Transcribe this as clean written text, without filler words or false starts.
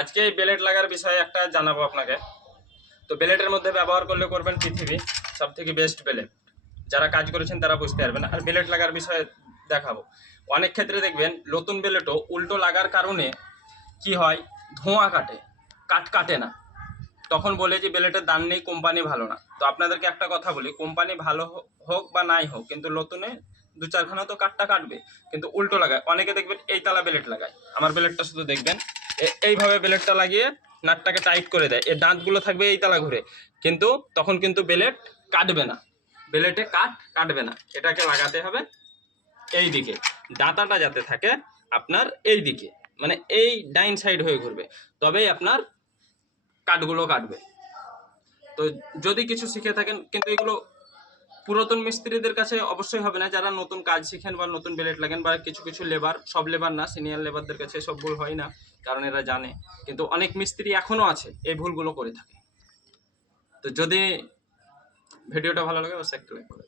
আজকে এই বেলেট লাগার বিষয়ে একটা জানাবো আপনাকে। তো বেলেটের মধ্যে ব্যবহার করলে করবেন পৃথিবী সব থেকে বেস্ট বেলেট। যারা কাজ করেছেন তারা বুঝতে পারবেন। আর বেলেট লাগার বিষয়ে দেখাবো। অনেক ক্ষেত্রে দেখবেন নতুন বেলেটও উল্টো লাগার কারণে কি হয়, ধোঁয়া কাটে, কাটে না। তখন বলে যে বেলেটের দাম নেই, কোম্পানি ভালো না। তো আপনাদেরকে একটা কথা বলি, কোম্পানি ভালো হোক বা নাই হোক, কিন্তু নতুনে দু চারখানা তো কাটটা কাটবে। কিন্তু উল্টো লাগায় অনেকে, দেখবেন এই তালা বেলেট লাগায়। আমার বেলেটটা শুধু দেখবেন, এইভাবে বেলেটটা লাগিয়ে নাটটাকে টাইট করে দেয়, এর দাঁতগুলো থাকবে এই তালা ঘুরে, কিন্তু তখন কিন্তু বেলেট কাটবে না, বেলেটে কাটবে না। এটাকে লাগাতে হবে এই দিকে, দাঁতাটা যাতে থাকে আপনার এই দিকে, মানে এই ডাইন সাইড হয়ে ঘুরবে, তবেই আপনার কাঠগুলো কাটবে। তো যদি কিছু শিখে থাকেন, কিন্তু এগুলো পুরাতন মিস্ত্রিদের কাছে অবশ্যই হবে না, যারা নতুন কাজ শিখেন বা নতুন বেলেট লাগেন, বা কিছু কিছু লেবার, সব লেবার না, সিনিয়র লেবারদের কাছে সব ভুল হয় না, কারণ এরা জানে। কিন্তু অনেক মিস্ত্রি এখনো আছে এই ভুলগুলো করে থাকে। তো যদি ভিডিওটা ভালো লাগে অবশ্যই একটা লাইক করে